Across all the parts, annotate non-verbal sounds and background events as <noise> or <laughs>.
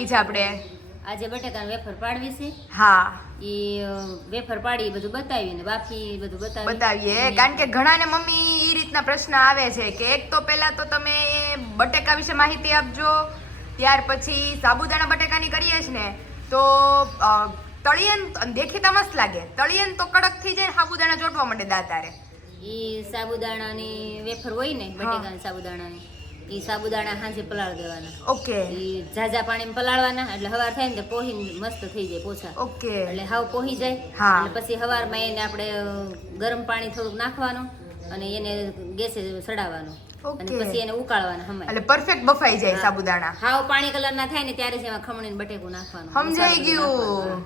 આપવી છે આપણે. આજે બટેકા વેફર પાડવી છે. હા. એ વેફર પાડી બધું બતાવીને બાફી બધું બતાવી બતાવીએ. કારણ કે ઘણાને મમ્મી એ રીતના પ્રશ્ન આવે છે કે એક તો પહેલા તો તમે બટેકા વિશે માહિતી આપજો ત્યાર પછી સાબુદાણા બટેકાની કરીએ છે ને તો તળિયન દેખીતા મસ્ત લાગે. તળિયન તો કડક થઈ જાય સાબુદાણા ચોટવા માંડે દાતારે એ સાબુદાણાની વેફર હોય ને બટેકાની સાબુદાણાની. એ સાબુદાણા સાંજે પલાળ દેવાના. ઓકે. એ ઝાઝા પાણીમાં પલાળવાના એટલે હવાર થાય ને તો પોહી મસ્ત થઈ જાય પોછા. ઓકે. એટલે હાવ પોહી જાય. હા. એટલે પછી હવારમાં એને આપણે ગરમ પાણી થોડુંક નાખવાનું અને એને ગેસે સડાવવાનું. અને ઓકે. પછી એને ઉકાળવાના હમાય એટલે પરફેક્ટ બફાઈ જાય સાબુદાણા. હાવ પાણી કલર ના થાય ને ત્યારે જ એમાં ખમણીને બટેકું નાખવાનું. સમજાઈ ગયું.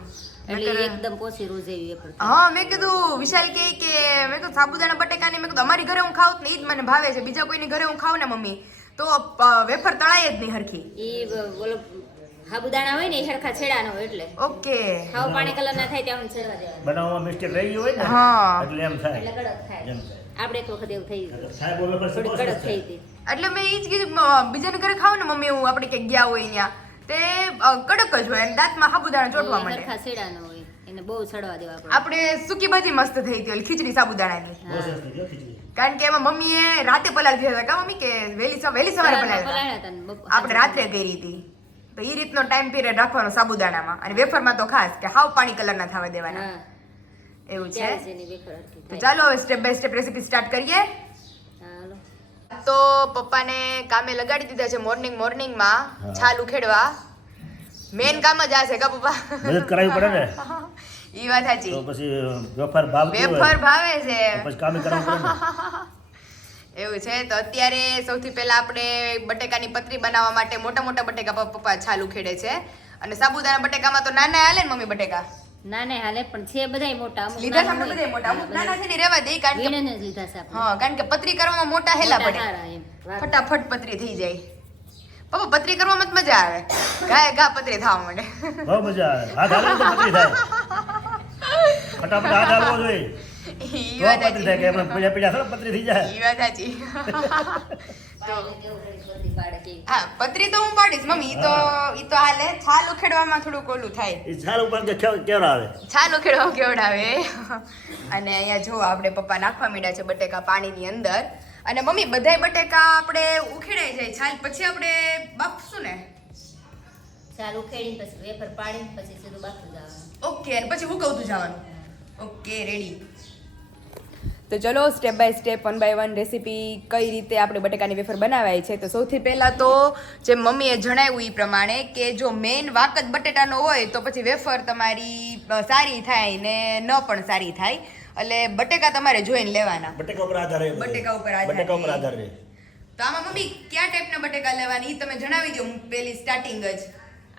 એટલે એકદમ પોચી રોજ એવી. હા મેં કીધું વિશાલ કે કે મેં કીધું સાબુદાણા બટેકાની મેં કીધું અમારી ઘરે હું ખાઉં ને એ જ મને ભાવે છે. બીજા કોઈની ઘરે હું ખાઉં ને મમ્મી. તો વેફર તળાય જ નહીં હરખી. ઈ બોલો સાબુદાણા હોય ને એ હરખા છેડાનો હોય એટલે. ઓકે. હાવ પાણી કલર ના થાય ત્યાં છેડવા દેવાનું. બનાવવામાં મિસ્ટેક રહી ગઈ હોય ને હા. એટલે એમ એટલે કડક થાય. આપણે એક વખત એવું થઈ ગયું. સાહેબ બોલો પર થોડી કડક થઈ થાય. હતી એટલે મેં એ જ કીધું બીજાને ઘરે ખાવ ને મમ્મી હું આપણે ક્યાંક ગયા હોય ત્યાં તે કડક જ હોય અને દાંતમાં સાબુદાણા ચોટવા માટે હરખા છેડાનો હોય એને બહુ છડવા દેવા આપણે સૂકી બધી મસ્ત થઈ હતી ઓલી ખીચડી સાબુદાણાની. બહુ સરસ ખીચડી. કારણ કે એમાં મમ્મીએ રાતે પલાળ દીધા હતા. કા મમ્મી? કે વહેલી સવા- વહેલી સવારે પલાળ્યા હતા. આપણે રાત્રે કરી હતી. તો એ રીતનો ટાઈમ પીરિયડ રાખવાનો સાબુદાણામાં. અને વેફરમાં તો ખાસ કે હાવ પાણી કલર ના થવા દેવાના. એવું છે? તો ચાલો હવે step by step recipe start કરીએ. ચાલો. તો પપ્પાને કામે લગાડી દીધા છે મોર્નિંગ મોર્નિંગમાં છાલ ઉખેડવા. મેન કામ જ આ છે કા પપ્પા? મદદ કરાવી પડે ને? <laughs> ઈ વાત સાચી. તો પછી વેફર ભાવતી વેફર ભાવે છે. પછી કામ કરાવવું પડે <laughs> એવું છે? તો અત્યારે સૌથી પહેલા આપણે બટેકાની પતરી બનાવવા માટે મોટા મોટા બટેકા પપ્પા છાલ ઉખેડે છે. અને સાબુદાણા બટેકામાં તો નાના હાલે ને મમ્મી બટેકા? ના ને હાલે પણ છે બધાય મોટા. અમુક લીધા નાના બધાય મોટા? અમુક નાના છે ને રેવા દે કારણ કે એને જ લીધા છે હા કારણ કે પતરી કરવામાં મોટા હેલા પડે. ફટાફટ પતરી થઈ જાય. પપ્પા પતરી કરવામાં જ મજા આવે. ગાય ગા પતરી થવા માંડે. બહુ મજા આવે. તો પતરી થાય. <laughs> ફટાફટ હાથ હાલવો જોઈએ. ઈ વાત પતરી થાય કે આપણે પીડા પીડા થોડા પતરી થઈ જાય. ઈ વાત સાચી. <laughs> પાડીને કેવું ઘડી બધી પાડે કેવી. હા પતરી તો હું પાડીશ મમ્મી. ઈ તો ઈ તો હાલે. છાલ ઉખેડવામાં થોડુંક ઓલું થાય. એ છાલ ઉપર કે કેવ- છાલ ઉખેડવામાં કેવડાવે? અને અહીંયા જો આપણે પપ્પા નાખવા માંડ્યા છે બટેકા પાણીની અંદર. અને મમ્મી બધાય બટેકા આપણે ઉખેડાઈ જાય. છાલ પછી આપણે બાફશું ને? છાલ ઉખેડીને પછી વેફર પાડીને પછી સીધું બાફી જવાનું. ઓકે અને પછી હુકવતું જવાનું. ઓકે રેડી તો ચલો step by step one by one recipe કઈ રીતે આપણે બટેકાની વેફર બનાવાય છે. તો સૌથી પહેલાં તો જે મમ્મીએ જણાવ્યું એ પ્રમાણે કે જો મેઇન વાક જ બટેટાનો હોય તો પછી વેફર તમારી સારી થાય ને ન પણ સારી થાય. એટલે બટેકા તમારે જોઈને લેવાના. બટેકા ઉપર આધાર બટેકા ઉપર આધાર બટેકા ઉપર આધાર રહે. તો આમાં મમ્મી કયા ટાઈપના બટેકા લેવાની? એ તમે જણાવી દો હું પેલી સ્ટાર્ટિંગ જ.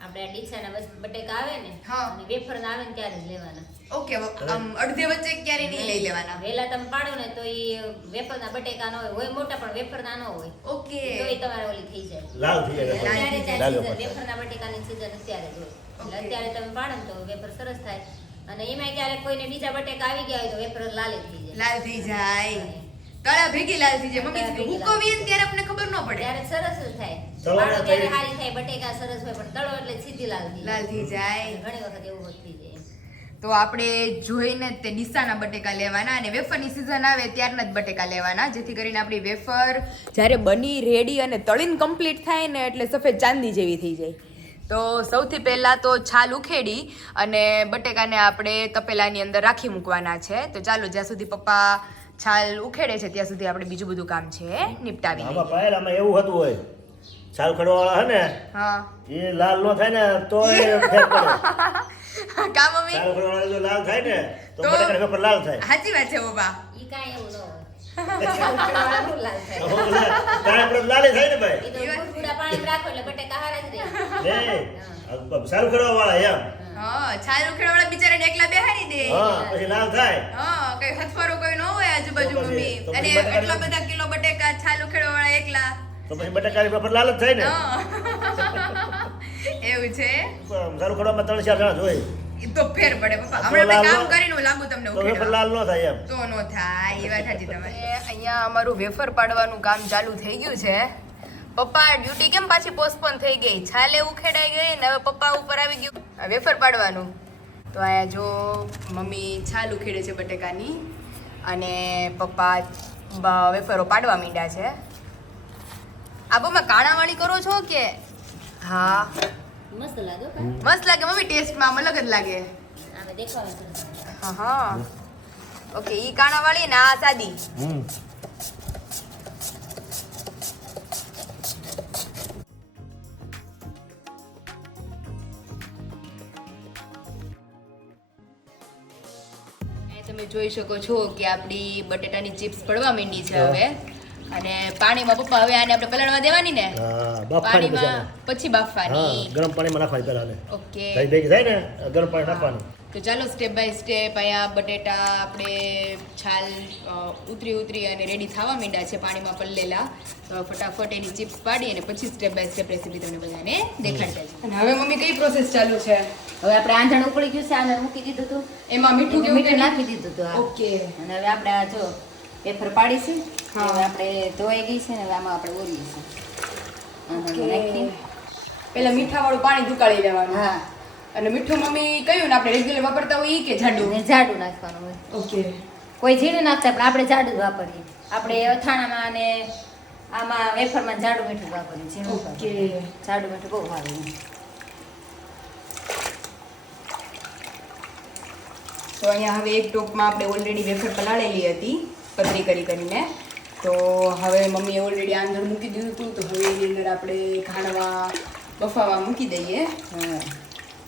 આપણે ડીસાના બટેકા આવે ને હા. અને વેફર આવે ને ત્યારે જ લેવાના. ઓકે આમ અડધે વચ્ચે ક્યારે નહીં લઈ લેવાના. વેલા તમે પાડો ને તો એ વેફરના બટેકા ન હોય હોય મોટા પણ વેફરના ન હોય. ઓકે તો એ તમારે ઓલી થઈ જાય. લાલ થઈ જાય. વેફરના બટેકાની season અત્યારે જ. હોય અત્યારે તમે પાડો ને તો વેફર સરસ થાય. અને એમાં ક્યારેક કોઈને બીજા બટેકા આવી ગયા હોય તો વેફર લાલ થઈ જાય. લાલ થઈ જાય. તળા ભેગી લાલ થઈ જાય. મમ્મી. ને ત્યારે આપણે ખબર ન પડે. ત્યારે સરસ જ થાય. પાડો ત્યારે હારી થાય બટેકા સરસ હોય પણ તળો એટલે સીધી લાલ થઈ લાલ થઈ જાય. ઘણી વખત એવું થઈ જાય. તો આપણે જોઈને તે ડીસાના બટેકા લેવાના અને વેફરની સિઝન આવે ત્યારના જ બટેકા લેવાના જેથી કરીને આપણી વેફર જ્યારે બની રેડી અને તળીને કમ્પ્લીટ થાય ને એટલે સફેદ ચાંદી જેવી થઈ જાય. તો સૌથી પહેલાં તો છાલ ઉખેડી અને બટેકાને આપણે તપેલાની અંદર રાખી મૂકવાના છે. તો ચાલો જ્યાં સુધી પપ્પા છાલ ઉખેડે છે ત્યાં સુધી આપણે બીજું બધું કામ છે નિપટાવી આમાં એવું હતું હોય છાલ ખડવાવાળા હે ને હા. એ લાલ ન થાય ને તો <laughs> ફેર પડે. કા મમ્મી? છાલ ખડવાવાળા જો લાલ થાય ને તો બટાકાની વેફર લાલ થાય. સાચી વાત છે બાબા. ઈ કાય એવું ન હોય. <laughs> ઉખેડવાનું લાલ થાય. તો હું કાંઈ આપણે લાલ થાય ને ભાઈ. એ તો ગુડગુડા પાણીમાં રાખો એટલે બટેકા હારા જ રહે. ને સારું ખડવાવાળા એમ. છાલ ઉખેડવાળા બિચારાને એકલા બેહાડી દે. હા પછી લાલ થાય. હા કઈ ન હોય આજુબાજુ મમ્મી. અને એટલા બધા કિલો બટેકા છાલ ઉખેડવાળા એકલા. તો પછી બટાકાની વેફર લાલચ થાય ને? એવું છે? સારું ખડવામાં ત્રણ ચાર જણા જોઈએ. તો ફેર પડે પપ્પા. હમણાં મેં કામ કરીને હું લાગુ તમને ઉખેડવા. લાલ નો થાય એમ. તો નો થાય એ વાત સાચી તમારી. અહીંયા અમારું વેફર પાડવાનું કામ ચાલુ થઈ ગયું છે. પપ્પા ડ્યુટી કેમ પાછી પોસ્ટપોન થઈ ગઈ? છાલે ઉખેડાઈ ગઈ ને હવે પપ્પા ઉપર આવી ગયું. આ વેફર પાડવાનું. તો અહીંયા જો મમ્મી છાલ ઉખેડે છે બટેકાની. અને પપ્પા વેફરો પાડવા માંડ્યા છે. આ કાણા કાણાવાળી કરો છો કે? હા. મસ્ત લાગે મસ્ત લાગે મમ્મી ટેસ્ટમાં આમ અલગ જ લાગે. હા હા. ઓકે ઈ કાણાવાળી ને આ સાદી. હમ. તમે જોઈ શકો છો કે આપણી બટેટાની ચિપ્સ પડવા માંડી છે હવે. અને પાણીમાં પપ્પા હવે આને આપણે પલાળવા દેવાની ને? પાણીમાં પછી બાફવાની. ગરમ પાણીમાં નાખવાની પહેલા ઓકે. થઈ ભેગી થાય ને ગરમ પાણી નાખવાનું. તો ચાલો સ્ટેપ બાય સ્ટેપ અહીંયા બટેટા આપણે છાલ ઉતરી ઉતરી અને રેડી થવા માંડ્યા છે પાણીમાં પલ્લેલા તો ફટાફટ એની ચિપ્સ પાડી અને પછી સ્ટેપ બાય સ્ટેપ રેસીપી તમને બધાને દેખાડતા છે અને હવે મમ્મી કઈ પ્રોસેસ ચાલુ છે? હવે આપણે આંધણ ઉકળી ગયું છે આંધણ મૂકી દીધું હતું એમાં મીઠું મીઠું નાખી દીધું હતું. ઓકે. અને હવે આપણે આ જો પેપર પાડીશું. હવે આપણે ધોઈ ગઈ છે ને હવે આમાં આપણે ઓરીએ છે પેલા મીઠા વાળું પાણી ધુકાળી લેવાનું. હા. અને મીઠું મમ્મી કયું ને આપણે રેગ્યુલર વાપરતા હોય કે જાડું? જાડું નાખવાનું હોય. ઓકે. કોઈ ઝીણું નાખતા પણ આપણે જાડું વાપરીએ. આપણે અથાણામાં અને આમાં વેફરમાં જાડું મીઠું વાપરીએ ઝીણું ઓકે. જાડું મીઠું બહુ સારું તો અહીંયા હવે એક ટોપમાં આપણે ઓલરેડી વેફર પલાળેલી હતી પતરી કરી કરીને. તો હવે મમ્મીએ ઓલરેડી આંધણ મૂકી દીધું હતું તો હવે એની અંદર આપણે ખાણવા બફાવા મૂકી દઈએ.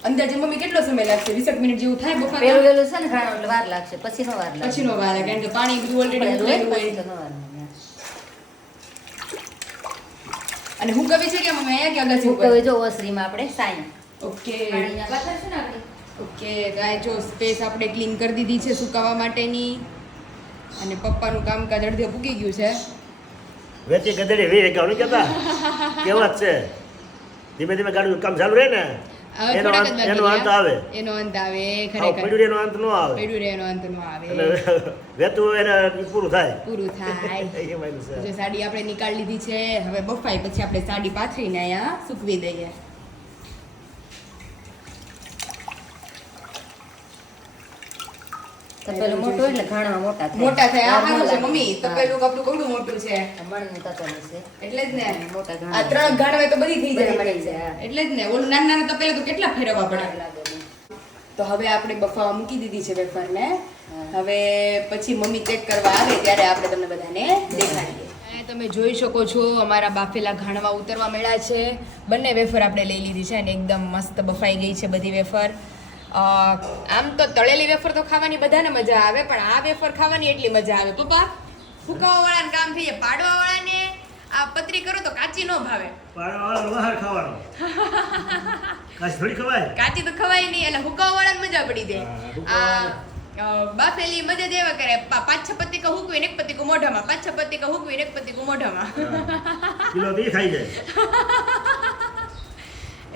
અંદાજે મમ્મી કેટલો સમય લાગશે? વીસેક મિનિટ જેવું થાય પેલું પહેલું વહેલું છે ને ખાણવા એટલે વાર લાગશે પછી નો વાર પછી નો વાર કારણ કે પાણી બધું ઓલરેડી હોય. અને હું કવિ છે કે મમ્મી અહીંયા કે અગાસી ઉપર? જો ઓસરીમાં આપણે સાઈન ઓકે. પાથર છે ને આપણે? ઓકે ગાય જો સ્પેસ આપણે ક્લીન કરી દીધી છે સુકાવા માટેની. અને પપ્પાનું કામકાજ અડધે પૂકી ગયું છે. વેચી ગધેડી વી ગયા નહીં કહેતા? કેવા છે? ધીમે ધીમે ગાડું કામ ચાલુ રહે ને? એનો અંત એનો અંત આવે. એનો અંત આવે ખરેખર. પડ્યું એનો અંત નો આવે. પડ્યું એનો અંત નો આવે. વેતું એને પૂરું થાય. પૂરું થાય. <laughs> જો સાડી આપણે નીકાળી લીધી છે હવે બફાઈ પછી આપણે સાડી પાથરીને અહીંયા સૂકવી દઈએ. પેલું મોટું એટલે ઘણા મોટા થાય. મોટા થાય. આ સારું છે મમ્મી તો પેલું કપડું કવડું મોટું છે. મણનું તપેલું છે. એટલે જ ને. મોટા ઘણા. આ ત્રણ ઘાણવે તો બધી થઈ જાય. મળી જાય, એટલે જ ને. ઓલું નાના નાના તપેલા તો કેટલા ફેરવવા પડે? તો હવે આપણે બફાવા મૂકી દીધી છે વેફરને. હવે પછી મમ્મી ચેક કરવા આવે ત્યારે આપણે તમને બધાને દેખાડીએ. તમે જોઈ શકો છો અમારા બાફેલા ઘાણવા ઉતરવા મળ્યા છે. બંને વેફર આપણે લઈ લીધી છે અને એકદમ મસ્ત બફાઈ ગઈ છે બધી વેફર. આમ તો તળેલી વેફર તો ખાવાની બધાને મજા આવે પણ આ વેફર ખાવાની એટલી મજા આવે. પપ્પા ફૂકાવા વાળાને કામ થઈ જાય પાડવા વાળાને આ પતરી કરો તો કાચી ન ભાવે. બહાર ખાવાનો. થોડી ખવાય? કાચી તો ખવાય નહીં એટલે હુકાવા વાળાને મજા પડી જાય. આ બાફેલી મજા દેવા કરે. પાંચ છ પત્તિકા હુકવી એક પત્તિકું મોઢામાં પાંચ છ પત્તિકા હુકવી એક પત્તિકું મોઢામાં. કિલો બી ખાઈ જાય.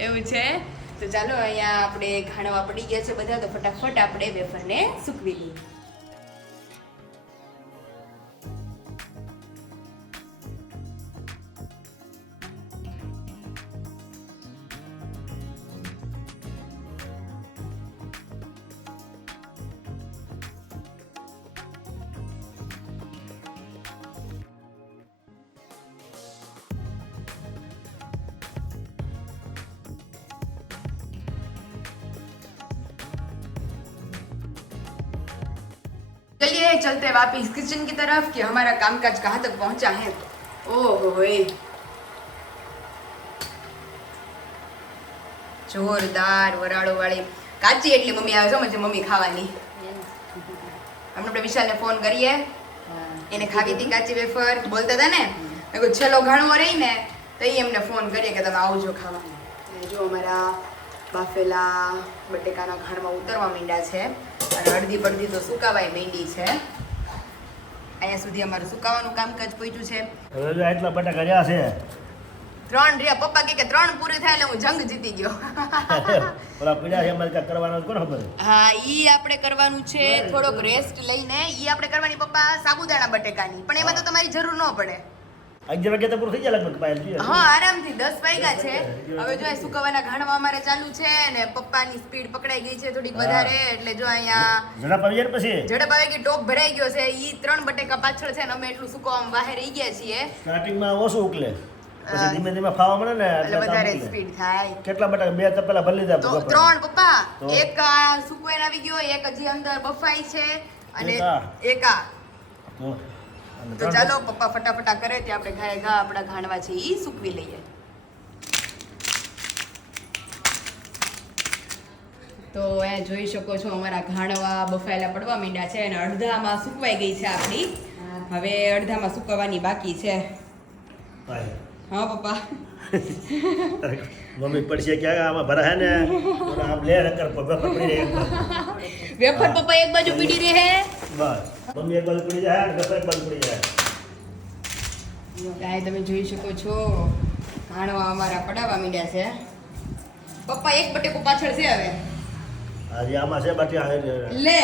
એવું છે? તો ચાલો અહીંયા આપણે ઘાણવા પડી ગયા છે બધા, તો ફટાફટ આપણે વેફરને સૂકવી દઈએ चलिए चलते वापिस किचन की तरफ कि हमारा कामकाज कहाँ तक पहुंचा है ओहो होए જોરદાર વરાળો વાળી કાચી એટલી મમ્મી આવે છે મજે મમ્મી ખાવાની હમણાં આપણે વિશાલને ફોન કરીએ હા. એને ખાવી હતી કાચી વેફર બોલતા હતા ને મેં કીધું છેલ્લો ઘણવો રહી ને તો એ એમને ફોન કરીએ કે તમે આવજો ખાવા અને જો અમારા બાફેલા બટેકાના ઘાણમાં ઉતરવા માંડ્યા છે અને અડધી પડધી તો સુકાવાય માંડી છે. અહીંયા સુધી અમારું સુકાવાનું કામકાજ પહોંચ્યું છે. હવે જો આટલા બટાકા રહ્યા છે. ત્રણ રહ્યા. પપ્પા કે ત્રણ પૂરી થાય એટલે હું જંગ જીતી ગયો. <laughs> ઓલા પીડા છે અમારે કરવાનો કોણ ખબર. હા ઈ આપણે કરવાનું છે. થોડોક રેસ્ટ લઈને ઈ આપણે કરવાની પપ્પા સાબુદાણા બટેકાની. પણ એમાં તો તમારી જરૂર ન પડે. અગિયાર વાગે તો પૂરું થઈ જાય લગભગ પાયલ હા આરામથી દસ વાગ્યા છે. હવે જો સુકવવાના ઘાણવા અમારે ચાલુ છે ને પપ્પાની સ્પીડ પકડાઈ ગઈ છે થોડીક વધારે એટલે જો અહીંયા ઝડપ આવી જાય પછી? ઝડપ આવે કે ટોપ ભરાઈ ગયો છે. ઈ ત્રણ બટેકા પાછળ છે ને અમે એટલું સુકવામાં બહાર રહી ગયા છીએ. સ્ટાર્ટિંગમાં ઓછું ઉકલે. પછી ધીમે ધીમે ખાવા મળે ને એટલે એટલે વધારે સ્પીડ થાય. કેટલા બટાકા? બે તો પેલા ભરી લીધા ત્રણ પપ્પા? એક સુકવેન આવી ગયો એક હજી અંદર બફાઈ છે. અને એક તો તો ચાલો પપ્પા ફટાફટા કરે તે આપણે ઘાય ઘા આપણા ઘાણવા છે એ સૂકવી લઈએ. તો એ જોઈ શકો છો અમારા ઘાણવા બફાયેલા પડવા માંડ્યા છે અને અડધામાં સૂકવાઈ ગઈ છે આપણી. હવે અડધામાં સૂકવવાની બાકી છે. હા પપ્પા. <laughs> મમ્મી પડશે ક્યાં? આમાં ભરા ને? આમ લે રકર પપ્પા પકડી રહે. વેફર પપ્પા એક બાજુ પીડી રહે. બસ. મમ્મી એક બાજુ પડી જાય ને ગફર એક પડી જાય? ગાય તમે જોઈ શકો છો ઘાણવા અમારા પડાવવા મીડ્યા છે. પપ્પા એક બટેકો પાછળ છે હવે. આજે આમાં છે બાકી આ લે.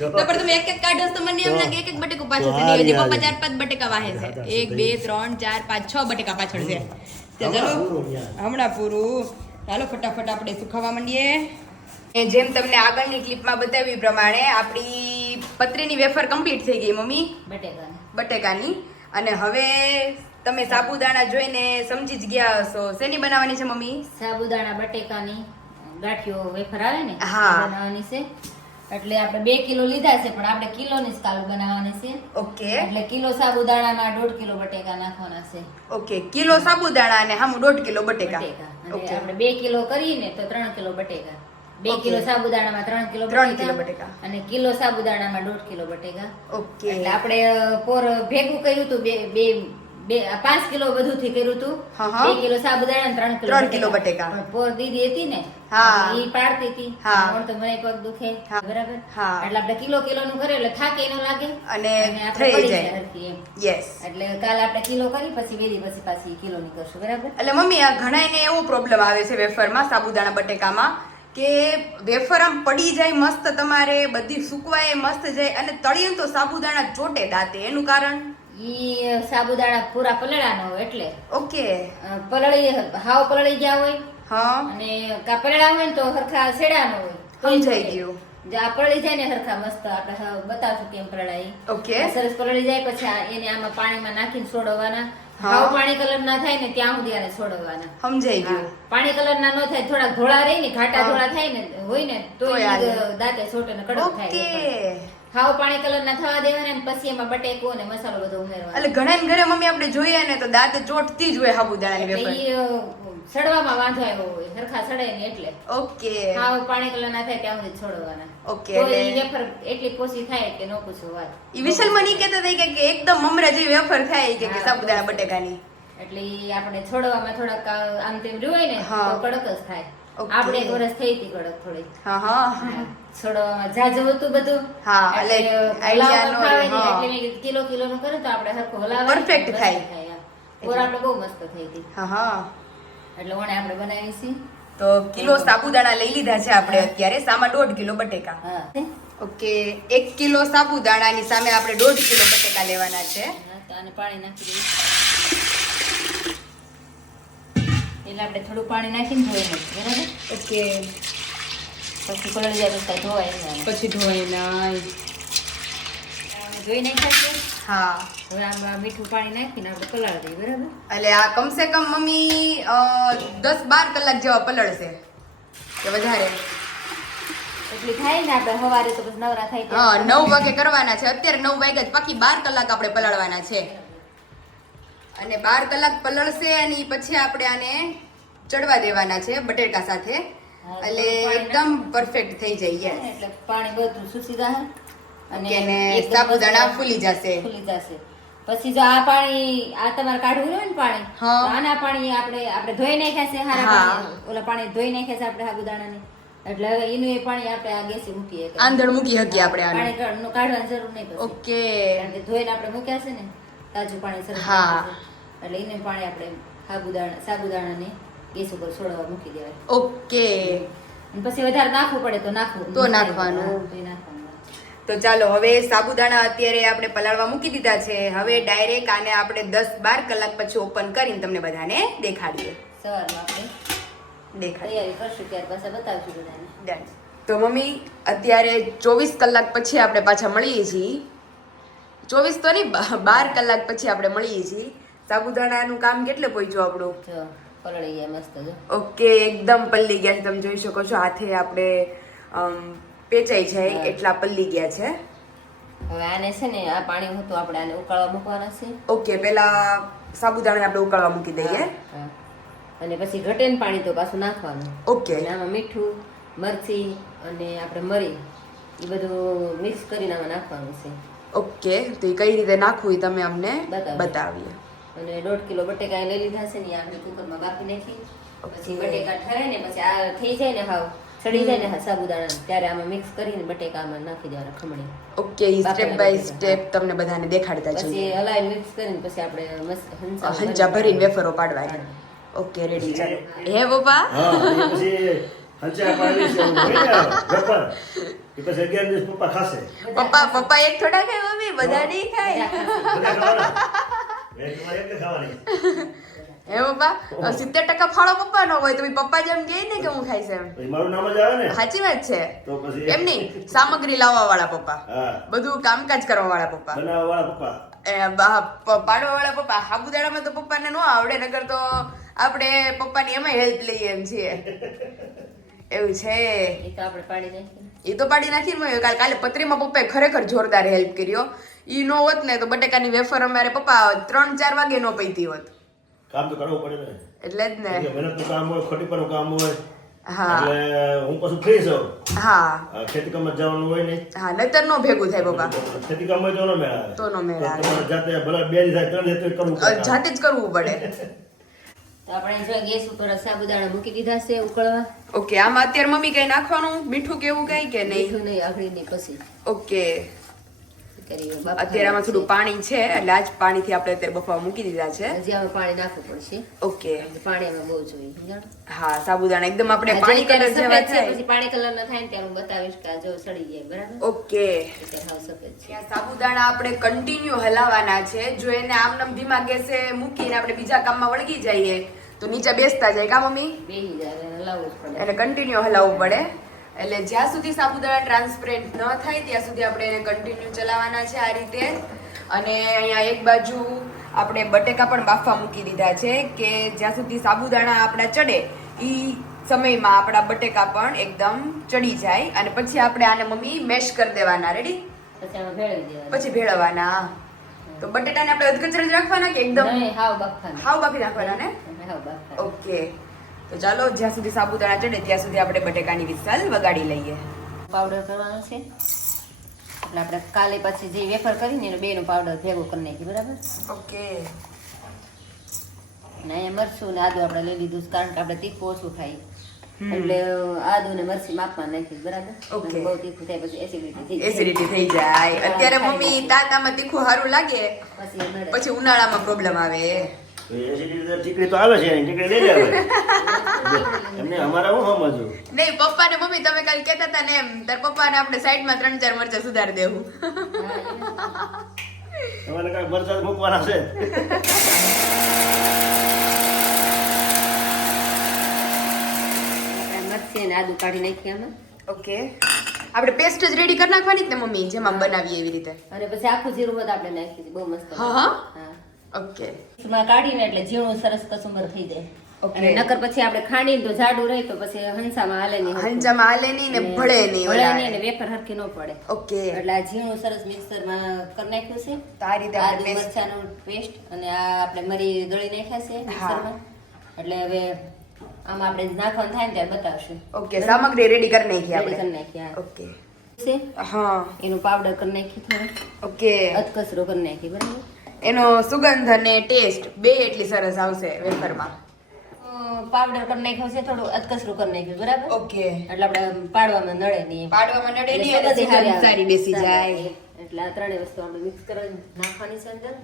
તો પણ તમે એક એક કાઢો તો મને એમ લાગે એક એક બટેકો પાછળ છે હજી પપ્પા ચાર પાંચ બટેકા વાહે છે. એક બે ત્રણ ચાર પાંચ છ બટેકા પાછળ છે. હમણાં ચાલો. પૂરું હમણાં પૂરું. ચાલો ફટાફટ આપણે સુખાવા માંડીએ. જેમ તમને આગળની ક્લિપમાં બતાવ્યું પ્રમાણે આપણી પતરીની વેફર કમ્પ્લીટ થઈ ગઈ મમ્મી. બટેકાની. બટેકાની. અને હવે તમે સાબુદાણા જોઈને સમજી જ ગયા હશો. શેની બનાવવાની છે મમ્મી? સાબુદાણા બટેકાની ગાંઠિયો વેફર આવે ને હા. બનાવવાની છે. એટલે આપણે બે કિલો લીધા છે પણ આપણે કિલોની જ સ્કાલ બનાવવાની છે. ઓકે. એટલે કિલો સાબુદાણામાં દોઢ કિલો બટેકા નાખવાના છે. ઓકે. કિલો સાબુદાણા અને હામું દોઢ કિલો બટેકા. બટેકા. ઓકે. આપણે બે કિલો કરીને તો ત્રણ કિલો બટેકા. બે કિલો સાબુદાણામાં ત્રણ કિલો ત્રણ કિલો બટેકા. અને કિલો સાબુદાણામાં દોઢ કિલો બટેકા ઓકે એટલે આપણે પોર ભેગું કર્યું હતું બે બે બે પાંચ કિલો બધું થી કર્યું હતું. બે કિલો સાબુદાણા ત્રણ કિલો ત્રણ કિલો બટેકા. પોર દીદી હતી ને હા. ઈ પાડતી હતી હા. પણ તો મને પગ દુખે બરાબર હા. એટલે આપણે કિલો કિલો નું કરીએ એટલે થાકે એનો લાગે અને થઈ જાય. યસ એટલે કાલ આપણે કિલો કરી પછી વેલી પછી પાછી કિલો ની કરશું બરાબર એટલે મમ્મી આ ઘણાને એવો પ્રોબ્લેમ આવે છે વેફરમાં સાબુદાણા બટેકામાં કે વેફર આમ પડી જાય મસ્ત તમારે બધી સુકવાય મસ્ત જાય અને તળીએ તો સાબુદાણા ચોટે દાતે. એનું કારણ? ઈ સાબુદાણા પૂરા પલળાનો હોય એટલે. ઓકે. પલળી હાવ પલળી ગયા હોય. હા. અને કા પલળ્યા હોય ને તો હરખા સેડાનો ન હોય. તોય સમજાઈ ગયો. જે આ પલળી જાય ને હરખા મસ્ત આપણે બતાવશું કેમ પલળાય. ઓકે. સરસ પલળી જાય પછી આ એને આમાં પાણીમાં નાખીને સોડવાના. હાવ પાણી કલર ના થાય ને ત્યાં સુધી આને છોડવાના. સમજાઈ ગયું. પાણી કલર ના ન થાય થોડા ધોળા રહી ને ઘાટા. ધોળા થાય ને હોય ને તો દાંતે સોટે ને કડક થાય હાવ પાણી કલર ના થવા દેવાના ને પછી એમાં બટેકો અને મસાલો બધો ઉમેરવાનો. એટલે ઘણા ઘરે મમ્મી આપણે જોઈએ ને તો દાંત ચોટતી જ હોય સાબુદાણા ની વેફર. સડવામાં વાંધો આવ્યો હોય સરખા સડે ને એટલે. ઓકે. હા પાણી કલર ના થાય ત્યાં સુધી છોડવાના ઓકે, એટલે- વેફર એટલી પોસી થાય કે નો પૂછો વાત. ઈ વિશાલ મને કહેતા હતા કે- એકદમ મમરા જેવી વેફર થાય કે સાબુદાણા બટેકાની. એટલે આપણે છોડવામાં થોડાક આમ તેમ રહ્યું હોય ને તો કડક જ થાય. આપણે એક વર્ષ થઈ હતી કડક થોડી. હા હા. છોડવામાં જાજુ હતું બધું. હા, એટલે idea નો ફાવે રહે, નહીં. હા. એટલે મેં કિલો કિલો નું કરે તો આપણે હરખું હલાવે પરફેક્ટ થાય. ઓર આપણે બહુ મસ્ત થઈ હતી. હા હા. એટલે ઓણે આપણે બનાવી છે તો કિલો સાબુદાણા લઈ લીધા છે આપણે અત્યારે. સામા દોઢ કિલો બટેકા. હા. ઓકે એક કિલો સાબુદાણાની સામે આપણે દોઢ કિલો બટેકા લેવાના છે. અને પાણી નાખી દઈએ. એટલે આપણે થોડું પાણી નાખીને ધોઈ નાખીએ બરાબર? ઓકે. પછી પલળી જાય તો ધોવાય પછી ધોવાય નાય ધોઈ નાખ્યા છે હા. હવે આમાં મીઠું પાણી નાખીને આપણે પલાળી દઈએ બરાબર? એટલે આ કમસે કમ મમ્મી દસ બાર કલાક જેવા પલળશે. કે વધારે. એટલી થાય ને આપણે સવારે તો પછી નવરા થાય હા નવ વાગે કરવાના છે. અત્યારે નવ વાગે જ બાકી બાર કલાક આપણે પલાળવાના છે. અને બાર કલાક પલળશે અને પછી આપણે આને ચડવા દેવાના છે બટેટા સાથે. એટલે એકદમ પરફેક્ટ થઈ જાય એટલે પાણી બધું સુસી જાય અને સાબુદાણા ફૂલી જશે. ફૂલી જશે. પછી જો આ પાણી આ તમારે કાઢવું હોય ને પાણી આના પાણી આપણે આપણે ધોઈ નાખ્યા છે હારા ઓલા પાણી ધોઈ નાખ્યા છે આપણે સાબુદાણાને એટલે હવે એનું એ પાણી આપણે આ ગેસે મૂકીએ. આંધણ મૂકી શકીએ આપણે આને. પાણી કાઢવાની જરૂર નહીં ઓકે. કારણ ધોઈને આપણે મૂક્યા છે ને તાજું પાણી સરસ હા. એટલે એને પાણી આપણે સાબુદાણા સાબુદાણાને ગેસ ઉપર છોડવા મૂકી દેવાય. ઓકે. પછી વધારે નાખવું પડે તો નાખવું. તો નાખવાનું. નાખવાનું. તો ચાલો હવે સાબુદાણા અત્યારે આપણે પલાળવા મૂકી દીધા છે. હવે ડાયરેક્ટ આને આપણે દસ બાર કલાક પછી ઓપન કરીને તમને બધાને દેખાડીએ. સવારમાં આપણે દેખાડીએ. કરશું ત્યાર પાછા બતાવશું બધાને. તો મમ્મી અત્યારે ચોવીસ કલાક પછી આપણે પાછા મળીએ છીએ. ચોવીસ તો નહીં બાર કલાક પછી આપણે મળીએ છીએ. સાબુદાણાનું કામ કેટલે પહોંચ્યું આપણું? પલળી ગયા મસ્ત ઓકે એકદમ પલ્લી ગયા છે. તમે જોઈ શકો છો હાથે આપણે પેચાઈ જાય એટલા પલ્લી ગયા છે. હવે આને છે ને આ પાણી હતું આપણે આને ઉકાળવા મૂકવાના છે. ઓકે પેલા સાબુદાણા આપણે ઉકાળવા મૂકી દઈએ. અને પછી ઘટેન પાણી તો પાછું નાખવાનું. ઓકે. આમાં મીઠું મરચી અને આપણે મરી એ બધું મિક્સ કરીને આમાં નાખવાનું છે. ઓકે તો એ કઈ રીતે નાખવું એ તમે અમને બતાવીએ. અને દોઢ કિલો બટેકા લઈ લીધા છે ને આપણે કુકરમાં બાફી નાખી. પછી બટેકા ઠરે ને પછી આ થઈ જાય ને હાવ. ચડી જાય ને હા સાબુદાણા ત્યારે આમાં મિક્સ કરીને બટેકામાં નાખી દેવાના ખમણી. ઓકે સ્ટેપ બાય સ્ટેપ તમને બધાને દેખાડતા પછી જઈએ. હલાવી મિક્સ કરીને પછી આપણે મસ્ત હંસા હંચા ભરીને વેફરો પાડવાની ઓકે રેડી ચાલો. હે પપ્પા? પછી પછી પપ્પા પપ્પા એક થોડા ખાય મમ્મી? બધા નહીં ખાય? ખાવાના. હે પપ્પા સિત્તેર ટકા ફાળો પપ્પા નો હોય તો પપ્પા જેમ કે ને કે હું ખાઈશ એમ. મારું નામ જ આવે ને? સાચી વાત છે. તો પછી એમ નહીં સામગ્રી લાવવા વાળા પપ્પા બધું કામકાજ કરવા વાળા પપ્પા. બનાવવા વાળા પપ્પા? એ બા- પ- પાડવા વાળા પપ્પા. સાબુદાણામાં તો પપ્પાને ન આવડે નગર તો આપણે પપ્પાની એમાં હેલ્પ લઈએ એમ છીએ. એવું છે. એ તો આપણે પાડી નાખી એ તો પાડી નાખી ને કાલ કાલે પત્રીમાં પપ્પાએ ખરેખર જોરદાર હેલ્પ કર્યો. ઈ નો હોત ને તો બટેકાની વેફર અમારે પપ્પા ત્રણ ચાર વાગે નો પૈતી હોત. કામ તો કરવું પડે ને. એટલે જ ને. મહેનતનું કામ હોય ખોટી પણ કામ હોય હા. એટલે હું પાછું ફ્રી છું. હા. ખેતી કામમાં જવાનું હોય ને. હા નતર નો ભેગું થાય ખેતી કામ હોય તો ન મેળ આવે. તો નો મેળ આવે. જાતે ભલે બે થાય ત્રણ દી કરવું પડે. જાતે જ કરવું પડે. તો આપણે જો ગેસ ઉપર સાબુદાણા મૂકી દીધા છે ઉકળવા. ઓકે આમાં અત્યારે મમ્મી કઈ નાખવાનું? મીઠું કેવું કઈ કે નહીં? મીઠું નહીં પછી. ઓકે. કરીએ અત્યારે આમાં થોડું પાણી છે એટલે આજ પાણીથી આપણે અત્યારે બફાવા મૂકી દીધા છે. હજી આમાં પાણી નાખવું પડશે. ઓકે. પાણી આમાં બહુ જોઈએ હા સાબુદાણા એકદમ આપણે પાણી કલર જેવા છે, પછી પાણી કલર ના થાય ને ત્યારે હું બતાવીશ કે જો સડી જાય બરાબર? ઓકે. સાબુદાણા આપણે કન્ટિન્યુ હલાવવાના છે. જો એને આમ નમ ધીમા ગેસે મૂકીને આપણે બીજા કામમાં વળગી જઈએ તો નીચે બેસતા જાય કા મમ્મી? બેસી જાય એટલે હલાવવું પડે. એને કન્ટિન્યુ હલાવવું પડે. એટલે જ્યાં સુધી સાબુદાણા ટ્રાન્સપરેન્ટ ન થાય ત્યાં સુધી આપણે એને કન્ટિન્યુ ચલાવવાના છે આ રીતે. અને અહીંયા એક બાજુ આપણે બટેકા પણ બાફવા મૂકી દીધા છે કે જ્યાં સુધી સાબુદાણા આપણા ચડે એ સમયમાં આપણા બટેકા પણ એકદમ ચડી જાય. અને પછી આપણે આને મમ્મી મેશ કરી દેવાના. રેડી પછી ભેળવવાના. તો બટેટાને આપણે અધકચરા જ રાખવાના કે એકદમ હાવ બાફી નાખવાના ને? ઓકે તો ચાલો જ્યાં સુધી સાબુદાણા ચડે ત્યાં સુધી આપણે બટેકાની વિસલ વગાડી લઈએ. પાવડર કરવાનો છે. એટલે આપણે કાલે પછી જે વેફર કરીને એનો બેનો પાવડર ભેગો કરી નાખી બરાબર? ઓકે. અને અહીંયા મરચું ને આદુ આપણે લઈ લીધું કારણ કે આપણે તીખું ઓછું ખાઈ એટલે આદુ ને મરચી માપમાં નાખી બરાબર? ઓકે. બહુ તીખું થાય પછી એસિડિટી થઈ એસિડિટી થઈ જાય. અત્યારે મમ્મી તાતામાં તીખું સારું લાગે પછી ઉનાળામાં પ્રોબ્લેમ આવે. એસિડિટી તો ટીકડી તો આવે છે ટીકડી લઈ લેવાય. એમને અમારા હું સમજવું? નહીં પપ્પા ને મમ્મી તમે કાલ કહેતા હતા ને એમ તાર પપ્પાને આપણે સાઈડમાં ત્રણ ચાર મરચા સુધારી દેવું. તમારે કાંઈ મરચાં મૂકવાના છે? મરચી અને આદુ કાઢી આમાં ઓકે. આપણે પેસ્ટ જ રેડી કરી નાખવાની જ ને મમ્મી જેમાં બનાવીએ એવી રીતે. અને પછી આખું જીરું બધું આપણે નાખી દીધું. બહુ મસ્ત હા, હા? ઓકે. એમાં કાઢીને એટલે ઝીણું સરસ કસુંબર થઈ જાય. અને નકર પછી આપણે ખાંડીને તો જાડું રહે તો પછી હંસામાં હાલે નહીં હંસામાં હાલે નહીં ને ભળે નહીં ભળે નહીં ને વેફર હરખી ન પડે. ઓકે. એટલે આ ઝીણું સરસ મિક્સરમાં કરી નાખ્યું છે. તો આ રીતે આદુ આપણે paste- પેસ્ટ અને આ આપણે મરી દળી નાખ્યા છે મિક્સરમાં. એટલે હવે આમાં આપણે નાખવાનું થાય ને ત્યારે બતાવશું. ઓકે સામગ્રી રેડી કરી નાખી આપણે. કરી નાખ્યા ઓકે. હા. એનું પાવડર કરી નાખી થોડો ઓકે. અધકચરો કરી નાખી બરાબર? એનો સુગંધ અને ટેસ્ટ બે એટલી સરસ આવશે વેફરમાં. પાવડર કરી નાખ્યો છે થોડું અતકસરું કરી નાખ્યું બરાબર? ઓકે. એટલે આપણે પાડવામાં નડે નહીં પાડવામાં નડે નહીં સારી બેસી જાય. એટલે આ ત્રણેય વસ્તુ આપણે મિક્સ કરીને નાખવાની છે અંદર.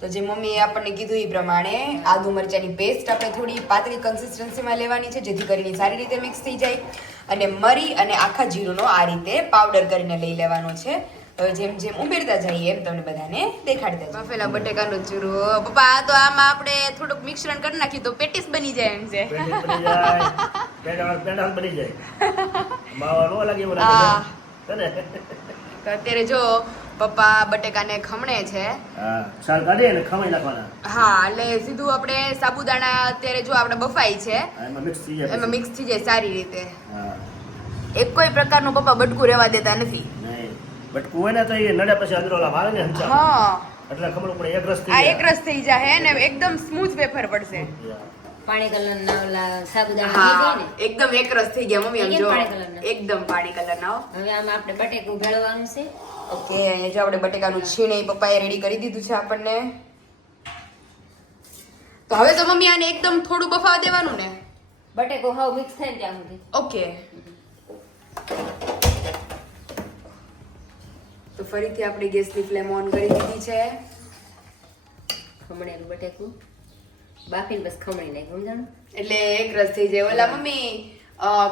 તો જે મમ્મીએ આપણને કીધું એ પ્રમાણે આદુ મરચાની પેસ્ટ આપણે થોડી પાતળી કન્સિસ્ટન્સીમાં લેવાની છે જેથી કરીને સારી રીતે મિક્સ થઈ જાય. અને મરી અને આખા જીરુંનો આ રીતે પાવડર કરીને લઈ લેવાનો છે. હવે જેમ જેમ ઉમેરતા જઈએ એમ તમને બધાને દેખાડતા જઈએ. બાફેલા બટેકાનો ચૂરો. પપ્પા તો આમાં આપણે થોડુંક મિશ્રણ કરી નાખી તો પેટીસ બની જાય એમ છે. બની જાય. પેંડા પેંડા બની જાય. માવા નો લાગે એવું હા. લાગે છે. ને? તો અત્યારે જો પપ્પા બટેકાને ખમણે છે. હા. છાલ કાઢી અને ખવાઈ નાખવાના. હા એટલે સીધું આપણે સાબુદાણા અત્યારે જો આપણે બફાઈ છે એમાં મિક્સ થઈ જાય એમાં મિક્સ થઈ જાય સારી રીતે. એક કોઈ પ્રકારનું પપ્પા બટકું રહેવા દેતા નથી. નહીં બટકું તો એ નડે પછી અંદર ઓલા મારે ને હંચા હા. એટલે ખબર પડે એક રસ થઈ આ. એક રસ થઈ જાય ને એકદમ સ્મૂથ વેફર પડશે. પાણી કલર ના ઓલા સાબુદાણા થઈ જાય ને? એકદમ એક રસ થઈ ગયા મમ્મી આમ જો. એકદમ પાણી કલર ના હવે આમાં આપણે બટેક ઉગાડવાનું છે. ઓકે અહીંયા જો આપણે બટેકાનું છીણે પપ્પાએ રેડી કરી દીધું છે આપણને. તો હવે તો મમ્મી આને એકદમ થોડું બફાવા દેવાનું ને? બટેકો હાવ મિક્સ થાય ને ત્યાં સુધી. ઓકે. તો ફરીથી આપણે ગેસની ફ્લેમ ઓન કરી દીધી છે. ખમણેલું બટેકું. બાફીને બસ ખમણી નાખ સમજાણું? એટલે એક રસ થઈ જાય. ઓલા મમ્મી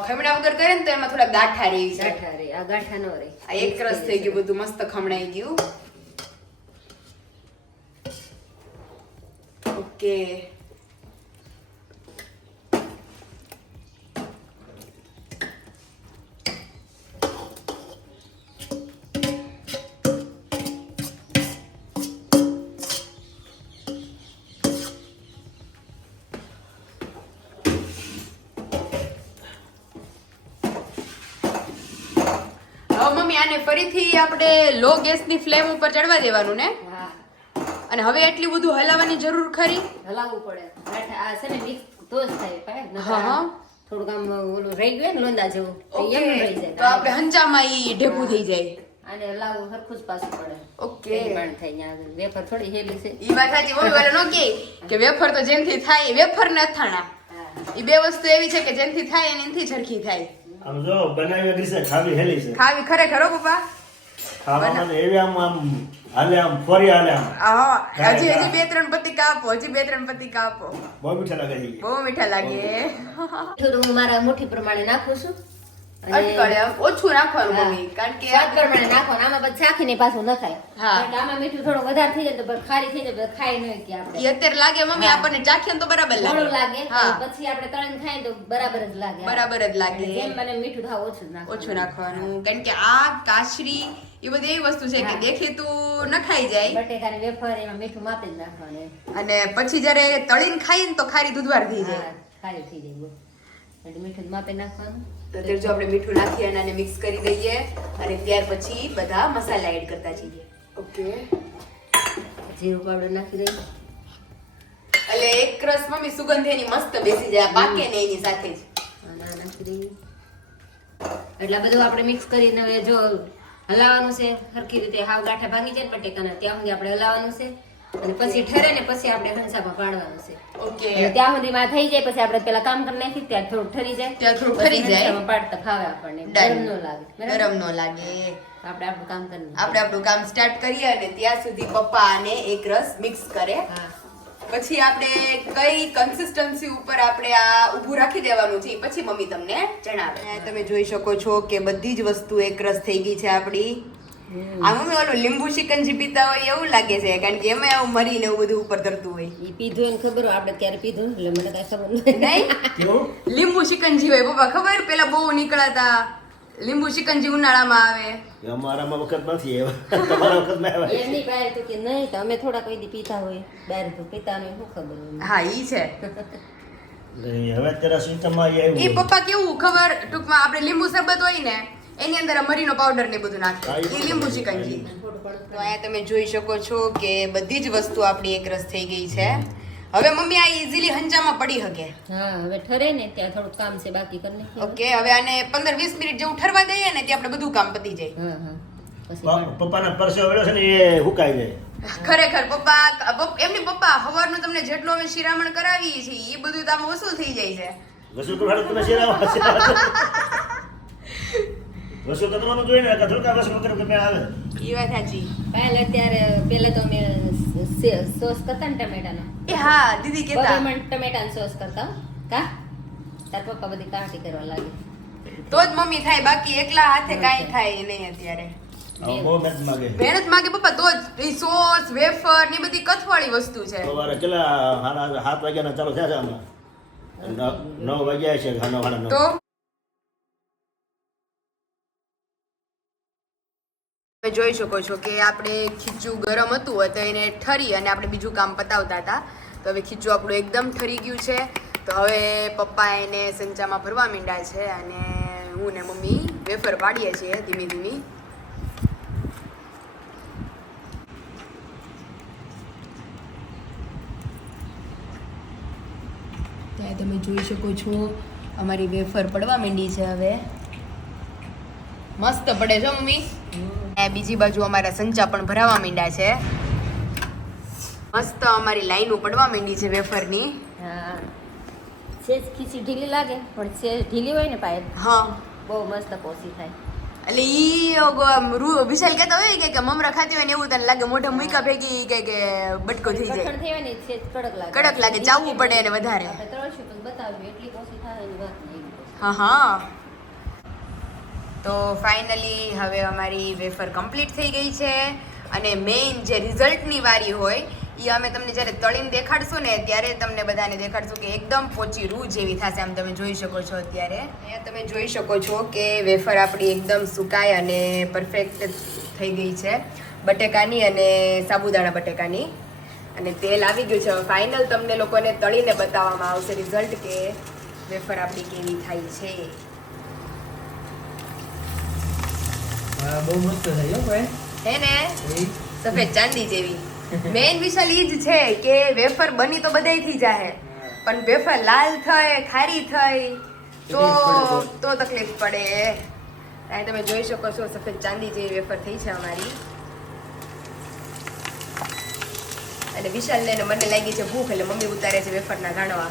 ખમણા વગર કરે ને તો એમાં થોડા ગાંઠા રહી છે. ગાંઠા રે આ ગાંઠા ન રે આ એક રસ થઈ ગયું બધું મસ્ત ખમણાઈ ગયું. ઓકે. આને ફરીથી આપણે લો ગેસની ફ્લેમ ઉપર ચડવા દેવાનું ને? અને હવે એટલી બધું હલાવવાની જરૂર ખરી? હલાવવું પડે. આ છે ને મિક્સ તો જ થાય હા, હા. થોડુંક આમ ઓલું રહી ગયું ને લોંદા જેવું રહી જાય. તો આપણે હંચામાં ઈ ઢેકું થઈ જાય. અને હલાવવું સરખું જ પાછું પડે. ઓકે. પણ થઈ ગયા વેફર થોડી હેલી છે. ઈ વાત સાચી ઓલું વાળો નો કે કે વેફર તો જેનથી થાય વેફર ને અથાણા. હા. ઈ બે વસ્તુ એવી છે કે જેનથી થાય એનથી ઝરખી થાય. આમ જો બનાવી અઘરી છે ખાવી હેલી છે. ખાવી ખરેખર હો પપ્પા? ખાવામાં એવી આમ આમ હાલે આમ ફરી હાલે આમ. હા હજી હજી બે ત્રણ પતિકા આપો હજી બે ત્રણ પતિકા આપો. બહુ મીઠા લાગે બહુ મીઠા લાગે. થોડું હું મારા મુઠ્ઠી પ્રમાણે નાખું છું. ઓછું નાખવાનું મમ્મી કારણ કે સ્વાદ પ્રમાણે નાખવાનું આમાં પછી ચાખીને પાછું નખાય. હા. આમાં મીઠું થોડું વધારે થઈ જાય તો ખારી થઈ જાય ખાઈ નહીં કે આપણે. અત્યારે લાગે મમ્મી આપણને ચાખીએ તો બરાબર મોડું લાગે લાગે પછી આપણે તળીને ખાઈએ તો બરાબર જ લાગે. બરાબર જ લાગે. જેમ બને મીઠું થાવ ઓછું નાખવાનું. ઓછું નાખવાનું. કારણ કે આ કાશરી એ બધી એવી વસ્તુ છે કે. દેખીતું નખાઈ જાય. બટેકાની વેફર એમાં મીઠું માપી જ નાખવાનું. અને પછી જ્યારે તળીને ખાઈએ ને તો ખારી દૂધવાર થઈ જાય. ખારી થઈ જાય મીઠું માપી નાખવાનું. તો અત્યારે જો આપણે મીઠું નાખીએ અને મિક્સ કરી દઈએ અને ત્યાર પછી બધા મસાલા એડ કરતા જઈએ. ઓકે. જીરું પાવડર નાખી દઈએ. એટલે એક રસ મમ્મી સુગંધ એની મસ્ત બેસી જાય પાકે ને એની સાથે જ. નાખી દઈએ. એટલે બધું આપણે મિક્સ કરીને હવે જો હલાવવાનું છે સરખી રીતે હાવ ગાંઠા ભાંગી જાય ને પટેકાના ત્યાં સુધી આપણે હલાવવાનું છે. અને પછી ઠરે ને પછી આપણે હંસામાં પાડવાનું છે. ઓકે. ત્યાં ત્યાં સુધીમાં થઈ જાય પછી આપણે પેલા કામ કરી નાખી ત્યાં થોડું ઠરી જાય. ત્યાં થોડું ઠરી જાય. પાડતા ફાવે આપણને. ગરમ નો લાગે. ગરમ નો લાગે. આપણે આપણું કામ કરી આપણે આપણું કામ સ્ટાર્ટ કરીએ અને ત્યાં સુધી પપ્પા અને એક રસ મિક્સ કરે. હા. પછી આપણે કઈ કન્સિસ્ટન્સી ઉપર આપણે આ ઊભું રાખી દેવાનું છે પછી મમ્મી તમને જણાવે. તમે જોઈ શકો છો કે બધી જ વસ્તુ એક રસ થઈ ગઈ છે આપણી. આ મમ્મી ઓલું લીંબુ શિકંજી પીતા હોય એવું લાગે છે કારણ કે એમાં એવું મરીને એવું બધું ઉપર ધરતું હોય. ઈ પીધું એને ખબર હોય, આપણે ક્યારે પીધું એટલે મને કાંઈ ખબર નહીં? લીંબુ શિકંજી હોય પપ્પા ખબર? પેલા બહુ નીકળાતા. લીંબુ શિકંજી ઉનાળામાં આવે. અમારામાં વખત નથી એવા. તમારા વખતમાં એમની બહાર તો કે નહીં તો અમે થોડા કોઈ દી પીતા હોય. બહાર તો પીતા નહીં શું ખબર હોય? હા ઈ છે. હવે અત્યારે સિસ્ટમમાં એ પપ્પા કેવું ખબર? ટૂંકમાં આપણે લીંબુ શરબત હોય ને એની અંદર મરીનો પાવડર ને બધું હા, નાખે. એ લીંબુ. ચિકન તો અહીંયા તમે જોઈ શકો છો કે બધી જ વસ્તુ આપણી એક રસ થઈ ગઈ છે. હવે મમ્મી આ ઇઝીલી હંચામાં પડી શકે હા હવે ઠરે ને ત્યાં થોડું કામ છે બાકી કરી નાખીએ. ઓકે હવે આને પંદર વીસ મિનિટ જેવું ઠરવા દઈએ ને ત્યાં આપણે બધું કામ પતી જાય. હા હા. પપ્પાના પરસેવો વળ્યો છે ને એ હુકાઈ જાય. ખરેખર પપ્પા પપ- એમની પપ્પા હવારનું તમને જેટલું અમે શિરામણ કરાવીએ છીએ એ બધું તો આમ વસૂલ થઈ જાય છે. વસૂલ કરવાનું તમે શેરા <laughs> શેરા વસૂલ તો કરવાનું જોઈએ ને કે થોડુંક વસૂલ કરે તો આવે? એ વાત સાચી. પહેલા અત્યારે પહેલા તો અમે સોસ કરતા ને ટમેટાનો. એ હા દીદી કેતા. ટમેટાનો સોસ કરતા કા? તાર પપ્પા બધી કરવા લાગે. તો જ મમ્મી થાય બાકી એકલા હાથે કાઈ થાય નહીં અત્યારે. મહેનત માગે. પપ્પા તો જ. ઈ સોસ વેફર ને બધી કથવાળી વસ્તુ છે. સવારે કેટલા સાડા સાત વાગ્યાના ચાલુ થયા છે આમાં? નવ વાગ્યા છે તો તમે જોઈ શકો છો કે આપણે ખીચું ગરમ હતું તો એને ઠરી અને આપણે બીજું કામ પતાવતા હતા. તો હવે ખીચું આપણું એકદમ ઠરી ગયું છે. તો હવે પપ્પા એને સંચામાં ભરવા માંડ્યા છે અને હું ને મમ્મી વેફર પાડીએ છીએ ધીમી ધીમી. ત્યાં તમે જોઈ શકો છો, અમારી વેફર પડવા માંડી છે હવે. મસ્ત પડે છે મમ્મી. બીજી બાજુ અમારા સંચા પણ ભરાવા માંડ્યા છે. મસ્ત અમારી લાઈનો પડવા માંડી છે વેફરની. સેજ ખીચી ઢીલી લાગે પણ સેજ ઢીલી હોય ને પાયલ હા. બહુ મસ્ત કોસી થાય. એટલે ઈ ઓગો રૂ વિશાલ કહેતા હોય કે મમરા ખાતી હોય ને એવું તને લાગે મોઢા મૂકા ભેગી કે કે બટકો થઈ જાય. કડક લાગે. કડક લાગે, ચાવવું પડે ને વધારે. ત્રણ બતાવજો એટલી કોસી થાય એની વાત નહીં. હા હા. તો ફાઇનલી હવે અમારી વેફર કમ્પ્લીટ થઈ ગઈ છે અને મેઇન જે રિઝલ્ટની વારી હોય એ અમે તમને જ્યારે તળીને દેખાડશું ને, ત્યારે તમને બધાને દેખાડશું કે એકદમ પોચી રૂ જેવી થશે, આમ તમે જોઈ શકો છો અત્યારે. અહીંયા તમે જોઈ શકો છો કે વેફર આપણી એકદમ સુકાય અને પરફેક્ટ થઈ ગઈ છે, બટેકાની અને સાબુદાણા બટેકાની. અને તેલ આવી ગયું છે. ફાઇનલ તમને લોકોને તળીને બતાવવામાં આવશે રિઝલ્ટ કે વેફર આપણી કેવી થાય છે હા બહુ મસ્ત થઈ ભાઈ. હે ને? સફેદ ચાંદી જેવી. મેઇન વિશાલ ઈ જ છે કે વેફર બની તો બધાયથી જાહે. પણ વેફર લાલ થાય ખારી થઈ તો. તો તકલીફ પડે. અહીં તમે જોઈ શકો છો સફેદ ચાંદી જેવી વેફર થઈ છે અમારી. અને વિશાલ ને મને લાગી છે ભૂખ એટલે મમ્મી ઉતારે છે વેફરના ગાણવા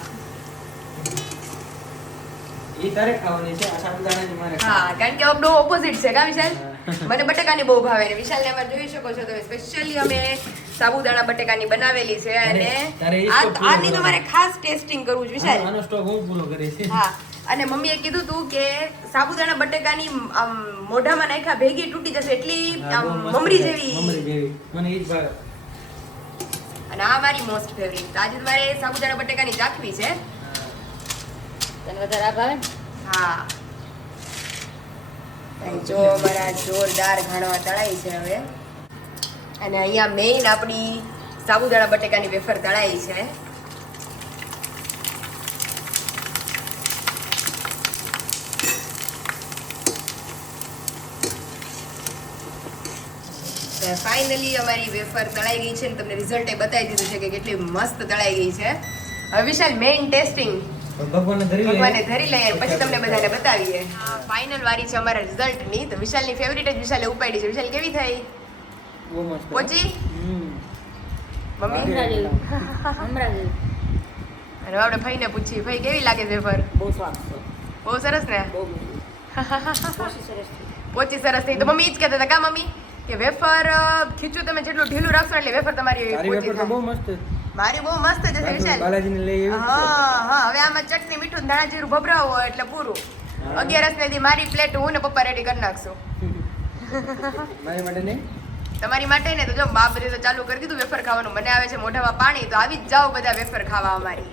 એ તારે ખાવાની છે આ સાબુદાણાની મારે હા કારણ કે આપણું ઓપોઝિટ છે કા વિશાલ? મને બટેકાની બહુ ભાવે ને. વિશાલને અમે જોઈ શકો છો તમે. સ્પેશિયલી અમે સાબુદાણા બટેકાની બનાવેલી છે અને તો આની તમારે ખાસ ટેસ્ટિંગ કરવું છે વિશાલ. આનો સ્ટોક હું પૂરો કરીશ. હા. અને મમ્મીએ કીધું તું કે સાબુદાણા બટેકાની મોઢામાં નાખ્યા ભેગી તૂટી જશે એટલી આમ મમરી જેવી. મને ઈ જ ભાવે. અને આ મારી મોસ્ટ ફેવરિટ આજે તમારે સાબુદાણા બટેકાની ચાખવી છે. તને વધારે આ ભાવે? હા. જો અમારા જોરદાર ઘાણવા તળાઈ છે હવે. અને અહીંયા મેઇન આપણી સાબુદાણા બટેકાની વેફર તળાઈ છે. ફાઇનલી અમારી વેફર તળાઈ ગઈ છે ને તમને રિઝલ્ટ એ બતાવી દીધું છે કે કેટલી મસ્ત તળાઈ ગઈ છે. હવે વિશાલ મેઇન ટેસ્ટિંગ ભગવાનને ધરી લઈએ. ભગવાને ધરી લઈએ પછી તમને બધાને બતાવીએ. ફાઇનલ વારી છે અમારા રિઝલ્ટની તો વિશાલની ફેવરિટ જ વિશાલે ઉપાડી છે. વિશાલ કેવી થઈ? બહુ મસ્ત. મમ્મી. અને આપણે ભાઈને પૂછી ભાઈ કેવી લાગે છે વેફર બહુ સ્વાદ બહુ સરસ ને. પોચી સરસ થઈ તો મમ્મી ઈ જ કહેતા હતા કા મમ્મી? કે વેફર ખીચું તમે જેટલું ઢીલું રાખશો એટલે વેફર તમારી પોચી થાય બહુ મસ્ત. મારી બહુ મસ્ત છે વિશાલ બાલાજીને લઈ હા હા હવે આમાં ચટણી મીઠું ધાણા જીરું ભભરાવો એટલે પૂરું. અગિયારસ ને દી મારી પ્લેટ હું ને પપ્પા રેડી કરી નાખશું. <laughs> મારી માટે નહીં? તમારી માટે ને તો જો બા બધે તો ચાલુ કરી દીધું વેફર ખાવાનું. મને આવે છે મોઢામાં પાણી તો આવી જ જાઓ બધા વેફર ખાવા અમારી.